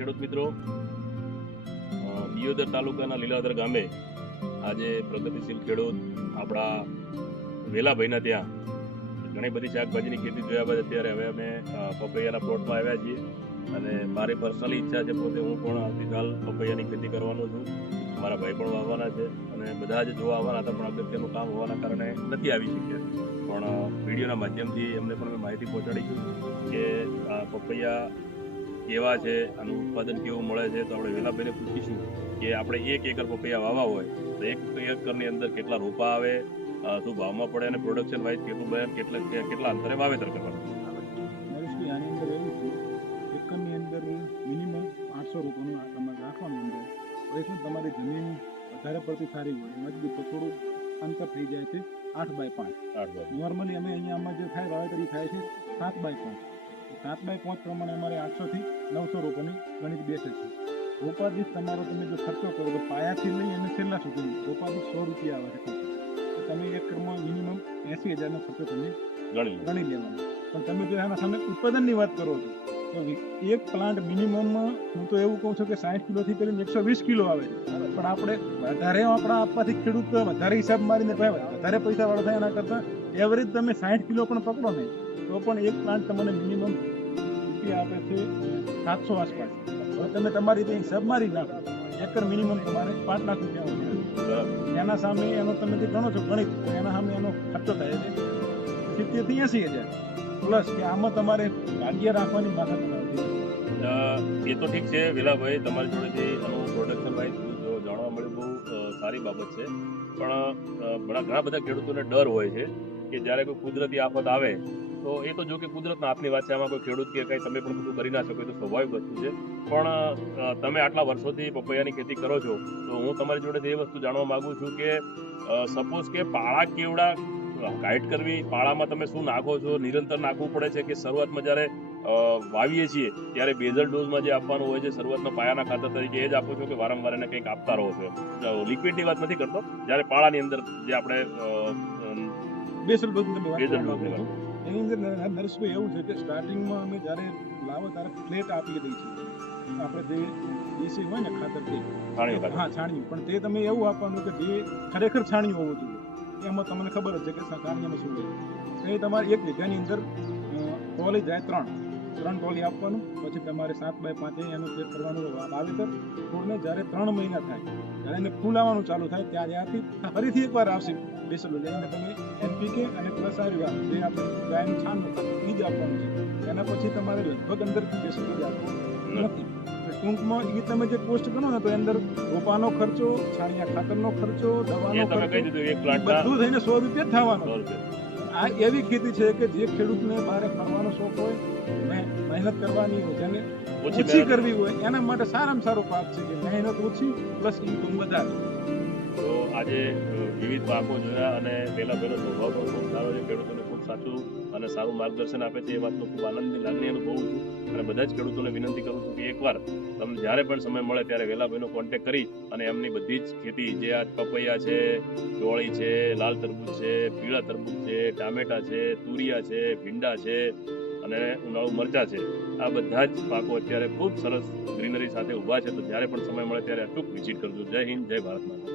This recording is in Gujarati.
ખેડૂત મિત્રો, દિયોદર તાલુકાના લીલાધર ગામે આજે પ્રગતિશીલ ખેડૂત આપણા વેલાભાઈના ત્યાં ઘણી બધી શાકભાજીની ખેતી જોયા બાદ અત્યારે હવે અમે પપૈયાના પ્લોટમાં આવ્યા છીએ અને મારી પર્સનલી ઈચ્છા છે પોતે હું પણ આવતીકાલ પપૈયાની ખેતી કરવાનો છું. મારા ભાઈ પણ વાવવાના છે અને બધા જ જોવા આવવાના હતા પણ અગત્યનું કામ હોવાના કારણે નથી આવી શક્યા. પણ વિડીયોના માધ્યમથી એમને પણ મેં માહિતી પહોંચાડી કે પપૈયા કેવા છે, આનું ઉત્પાદન કેવું મળે છે. તો આપણે વેલાભાઈને પૂછીશું કે આપણે 1 એકર પપૈયા વાવવા હોય તો 1 એકરની અંદર કેટલા રોપા આવે, શું ભાવમાં પડે અને પ્રોડક્શન વાઇઝ કેટલું બને, કેટલા અંતરે વાવેતર કરવાનું. નરેશભાઈ, આની અંદર એવું છે, એકરની અંદર મિનિમમ 800 રૂપિયાનું તમારે રાખવાનું અંદર. હવે શું તમારી જમીન વધારે પડતી સારી હોય મજબૂત તો થોડું અંતર થઈ જાય છે 8x5. નોર્મલી અમે અહીંયા જે થાય વાવેતર એ થાય છે 7x5. 7x5 પ્રમાણે અમારે 800 થી 900 રૂપિયાની ગણિત બેસે છે. રોપા દીઠ તમારો તમે જો ખર્ચો કરો તો પાયાથી લઈ અને છેલ્લા સુધી રોપા દીઠ 100 રૂપિયા આવે છે. તો તમે એકરમાં મિનિમમ 80,000નો ખર્ચો તમે ગણી લેવાનો. પણ તમે જો એના સામે ઉત્પાદનની વાત કરો છો તો એક પ્લાન્ટ મિનિમમ હું તો એવું કહું છું કે 60 કિલોથી કરીને 120 કિલો આવે છે. પણ આપણે વધારે આપણા આપવાથી ખેડૂત વધારે હિસાબ મારીને વધારે પૈસા વાળો થાય એના કરતાં એવરેજ તમે 60 કિલો પણ પકડો ને તો પણ એક પ્લાન્ટ તમને મિનિમમ રૂપિયા આપે છે 700 આસપાસ. હવે તમે તમારી રીતે હિસાબ મારી નાખો, એકર મિનિમમ તમારે 5 લાખ રૂપિયા એના સામે એનો તમે જે ગણો છો ગણિત એના સામે એનો ખર્ચો થાય છે 70,000 થી 80,000 પ્લસ કે આમાં તમારે ભાગ્ય રાખવાની માથા એ તો ઠીક છે વેલાભાઈ, તમારી જોડેથી આનું પ્રોડક્શન વાઇઝ જો જાણવા મળ્યું બહુ સારી બાબત છે. પણ ઘણા બધા ખેડૂતોને ડર હોય છે કે જ્યારે કોઈ કુદરતી આફત આવે તો એ તો જો કે કુદરતના હાથની વાત છે, આમાં કોઈ ખેડૂત કે કંઈ તમે પણ બધું કરી ના શકો, એ તો સ્વાભાવિક વસ્તુ છે. પણ તમે આટલા વર્ષોથી પપૈયાની ખેતી કરો છો તો હું તમારી જોડેથી એ વસ્તુ જાણવા માંગુ છું કે સપોઝ કે પાળા કેવડા ગાઈડ કરવી, પાળામાં તમે શું નાખો છો, નિરંતર નાખવું પડે છે કે શરૂઆતમાં જ્યારે વાવીએ છીએ ત્યારે બેઝલ ડોઝમાં જે આપવાનું હોય છે શરૂઆતના પાયાના ખાતર તરીકે એ જ આપો છો કે વારંવાર એને કંઈક આપતા રહો છો? લિક્વિડની વાત નથી કરતો, જ્યારે પાળાની અંદર જે આપણે બેઝલ ડોઝની વાત એની અંદર નરેશભાઈ એવું છે કે સ્ટાર્ટિંગમાં અમે જ્યારે લાવો ત્યારે ફ્લેટ આપી દઈએ છીએ. આપણે જે દેશી હોય ને ખાતર તે છાણિયું, પણ તે તમે એવું આપવાનું કે જે ખરેખર છાણિયું હોવું જોઈએ. એમાં તમને ખબર જ છે કે છાણિયામાં શું હોય. એ તમારે 1 વીઘાની અંદર ટોલી જાય 3 ટોલી આપવાનું. પછી તમારે 7x5 એનું ચેક કરવાનું વાવેતર. છોડને જ્યારે 3 મહિના થાય ત્યારે એને ફૂલ આવવાનું ચાલુ થાય ત્યારે આથી ફરીથી એકવાર આવશે બેસલ લઈને તમે NPK અને પ્લસ આર્યું જે આપણે ગાયનું છાણ એ જ આપવાનું છે. એના પછી તમારે લગભગ અંદર બેસલ આપવાનું નથી. ટૂંકમાં એ તમે જે કોસ્ટ ગણો ને તો અંદર રોપાનો ખર્ચો, છાણિયા ખાતરનો ખર્ચો, દવાનો ખર્ચો બધું થઈને 100 રૂપિયા થવાનો. આ એવી ખેતી છે કે જે ખેડૂતને બહાર ફરવાનો શોખ હોય, મહેનત કરવાની હોય, જેને ઓછી કરવી હોય એના માટે સારામાં સારો પાક છે કે મહેનત ઓછી પ્લસ ઇન્કમ વધારે. તો આજે વિવિધ પાકો જોયા અને વેલાભાઈનો સ્વભાવ પણ ખૂબ સારો છે, ખેડૂતોને ખૂબ સાચું અને સારું માર્ગદર્શન આપે છે. એ વાતનો ખૂબ આનંદની લાગણી અનુભવું છું અને બધા જ ખેડૂતોને વિનંતી કરું છું કે એકવાર તમને જ્યારે પણ સમય મળે ત્યારે વેલાભાઈનો કોન્ટેક્ટ કરી અને એમની બધી જ ખેતી જે આ પપૈયા છે, ચોળી છે, લાલ તરબૂચ છે, પીળા તરબૂચ છે, ટામેટા છે, તુરિયા છે, ભીંડા છે અને ઉનાળુ મરચા છે, આ બધા જ પાકો અત્યારે ખૂબ સરસ ગ્રીનરી સાથે ઊભા છે. તો જ્યારે પણ સમય મળે ત્યારે અચૂક વિઝિટ કરજો. જય હિન્દ, જય ભારત માતા.